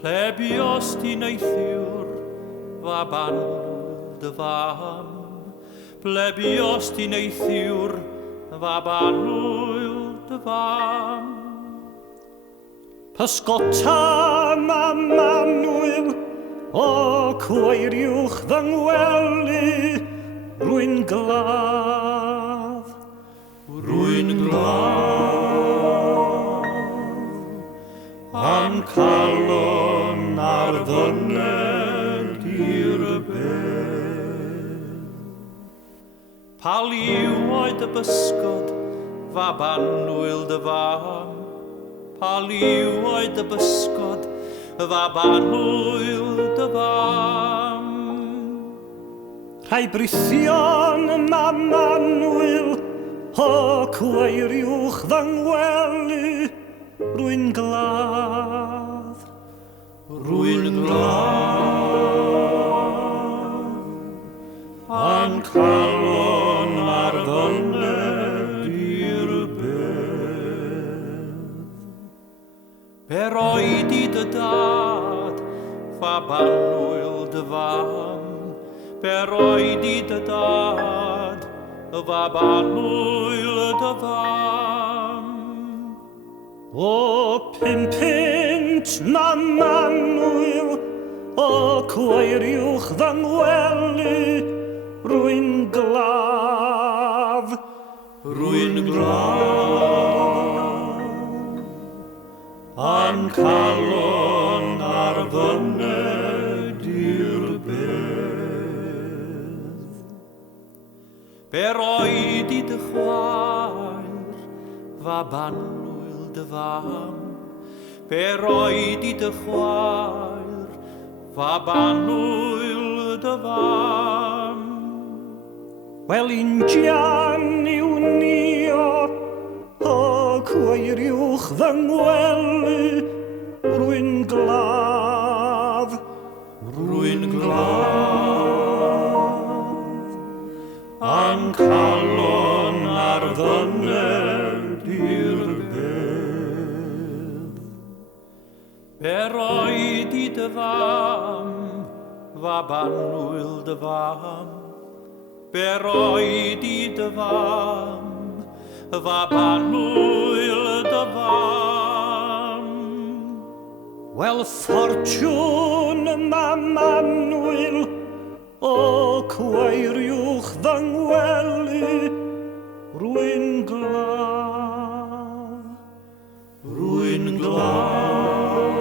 Lle bios di neithiwr, fa banwl dy fam. Ble bios di neithiwr, fa banwl dy fam. Pysgota mam Manwyl, o cweiriwch fy ngwely, rwy'n gladd. Rwy'n gladd, am calon ar ddyned i'r bedd. Pa liw oedd y bysgod, fa banwyl dy fam. Pa liw oedd y bysgod, fa banwyl dy fam. Rhai brithion mam Manwyl, o cweiriwch fy ngwely, rwy'n gladd. Rwy'n gladd, am calon ar ddyned i'r bedd. Be roed i dy dad, fa banwyl dy fam. Be roed i dy dad, fa banwyl dy fam. O pimpint mam Manwyl, o cweiriwch fy ngwely, rwy'n gladd. Rwy'n gladd, am calon ar ddyned i'r bedd. Be roed i dy chwaer, fa banwyl dy fam. Be roed i dy chwaer, fa banwyl dy fam. Wel injan yw ni o cweiriwch fy ngwely, rwy'n gladd. Rwy'n gladd, am calon ar ddyned i'r bedd. Be roed i dy fam, fa banwyl dy fam. Be roed i dy fam, fa banwyl dy fam. Wel ffortiwn mam Manwyl, o cweiriwch fy ngwely, rwy'n gladd. Rwy'n gladd,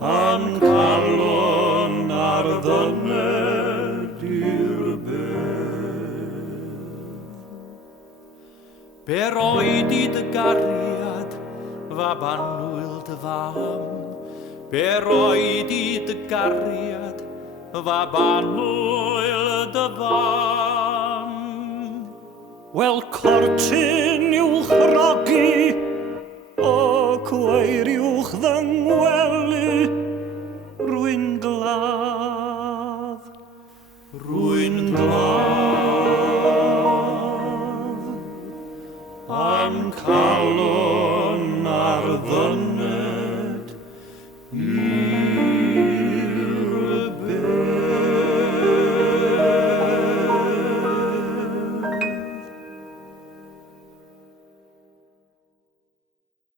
am calon ar ddyned i'r bedd. Be roed i dy gariad, fa banwyl dy fam. Be roed i dy gariad, fa banwyl dy fam. Wel cortyn i'w chrogi, o cweiriwch fy ngwely, rwy'n gladd. Rwy'n gladd,